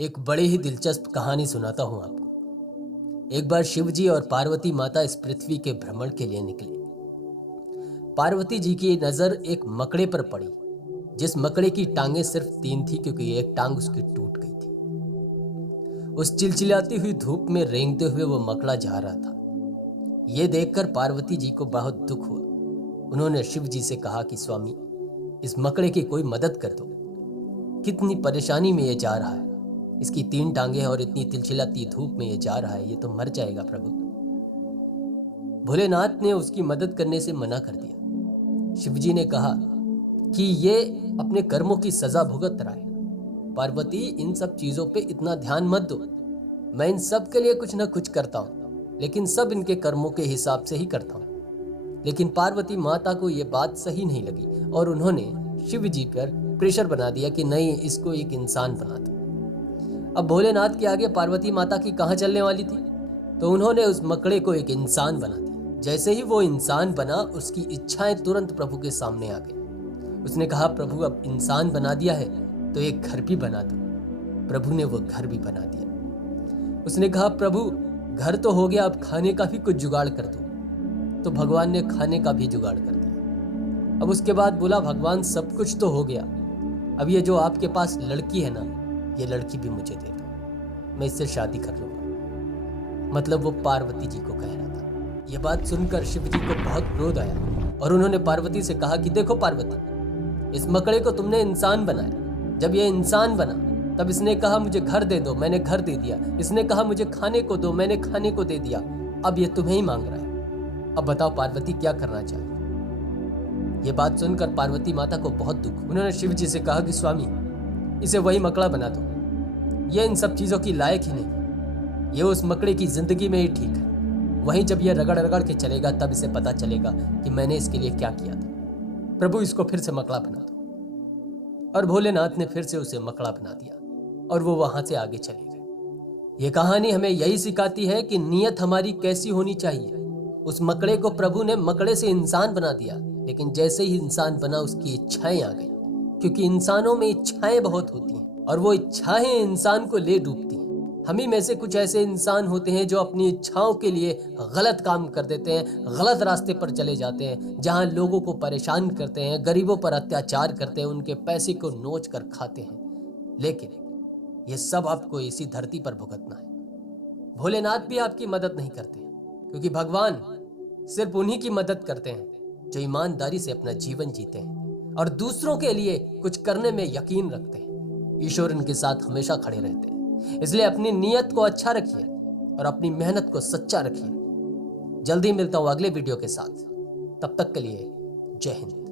एक बड़ी ही दिलचस्प कहानी सुनाता हूं आपको। एक बार शिवजी और पार्वती माता इस पृथ्वी के भ्रमण के लिए निकले। पार्वती जी की नजर एक मकड़े पर पड़ी, जिस मकड़े की टांगें सिर्फ 3 थी क्योंकि एक टांग उसकी टूट गई थी। उस चिलचिलाती हुई धूप में रेंगते हुए वो मकड़ा जा रहा था। यह देखकर पार्वती जी को बहुत दुख हुआ। उन्होंने शिव जी से कहा कि स्वामी, इस मकड़े की कोई मदद कर दो। कितनी परेशानी में ये जा रहा है, इसकी 3 टांगे और इतनी तिलचिलाती धूप में ये जा रहा है, ये तो मर जाएगा प्रभु। भोलेनाथ ने उसकी मदद करने से मना कर दिया। शिवजी ने कहा कि ये अपने कर्मों की सजा भुगत रहा है। पार्वती, इन सब चीजों पे इतना ध्यान मत दो। मैं इन सब के लिए कुछ ना कुछ करता हूँ, लेकिन सब इनके कर्मों के हिसाब से ही करता हूँ। लेकिन पार्वती माता को यह बात सही नहीं लगी और उन्होंने शिव जी पर प्रेशर बना दिया कि नहीं, इसको एक इंसान बना दो। अब भोलेनाथ के आगे पार्वती माता की कहाँ चलने वाली थी, तो उन्होंने उस मकड़े को एक इंसान बना दिया। जैसे ही वो इंसान बना, उसकी इच्छाएं तुरंत प्रभु के सामने आ गई। उसने कहा, प्रभु अब इंसान बना दिया है तो एक घर भी बना दो। प्रभु ने वो घर भी बना दिया। उसने कहा, प्रभु घर तो हो गया, अब खाने का भी कुछ जुगाड़ कर दो। तो भगवान ने खाने का भी जुगाड़ कर दिया। अब उसके बाद बोला, भगवान सब कुछ तो हो गया, अब ये जो आपके पास लड़की है ना, ये लड़की भी मुझे दे दो, मैं इससे शादी कर लूंगा। मतलब वो पार्वती जी को कह रहा था। यह बात सुनकर शिव जी को बहुत क्रोध आया और उन्होंने पार्वती से कहा कि देखो पार्वती, इस मकड़े को तुमने इंसान बनाया। जब ये इंसान बना तब इसने कहा मुझे घर दे दो, मैंने घर दे दिया। इसने कहा मुझे खाने को दो, मैंने खाने को दे दिया। अब ये तुम्हें ही मांग रहा है। अब बताओ पार्वती, क्या करना चाहिए? ये बात सुनकर पार्वती माता को बहुत दुख। उन्होंने शिव जी से कहा कि स्वामी, इसे वही मकड़ा बना दो, ये इन सब चीजों की लायक ही नहीं। ये उस मकड़े की जिंदगी में ही ठीक है। वहीं जब ये रगड़ रगड़ के चलेगा तब इसे पता चलेगा कि मैंने इसके लिए क्या किया था। प्रभु, इसको फिर से मकड़ा बना दो। और भोलेनाथ ने फिर से उसे मकड़ा बना दिया और वो वहां से आगे चले गए। ये कहानी हमें यही सिखाती है कि नीयत हमारी कैसी होनी चाहिए। उस मकड़े को प्रभु ने मकड़े से इंसान बना दिया, लेकिन जैसे ही इंसान बना उसकी इच्छाएं आ गई, क्योंकि इंसानों में इच्छाएं बहुत होती हैं और वो इच्छाएं इंसान को ले डूबती हैं। हम ही में से कुछ ऐसे इंसान होते हैं जो अपनी इच्छाओं के लिए गलत काम कर देते हैं, गलत रास्ते पर चले जाते हैं, जहां लोगों को परेशान करते हैं, गरीबों पर अत्याचार करते हैं, उनके पैसे को नोच कर खाते हैं। लेकिन ये सब आपको इसी धरती पर भुगतना है। भोलेनाथ भी आपकी मदद नहीं करते, क्योंकि भगवान सिर्फ उन्हीं की मदद करते हैं जो ईमानदारी से अपना जीवन जीते हैं और दूसरों के लिए कुछ करने में यकीन रखते हैं। ईश्वर इनके साथ हमेशा खड़े रहते हैं। इसलिए अपनी नीयत को अच्छा रखिए और अपनी मेहनत को सच्चा रखिए। जल्दी मिलता हूं अगले वीडियो के साथ। तब तक के लिए जय हिंद।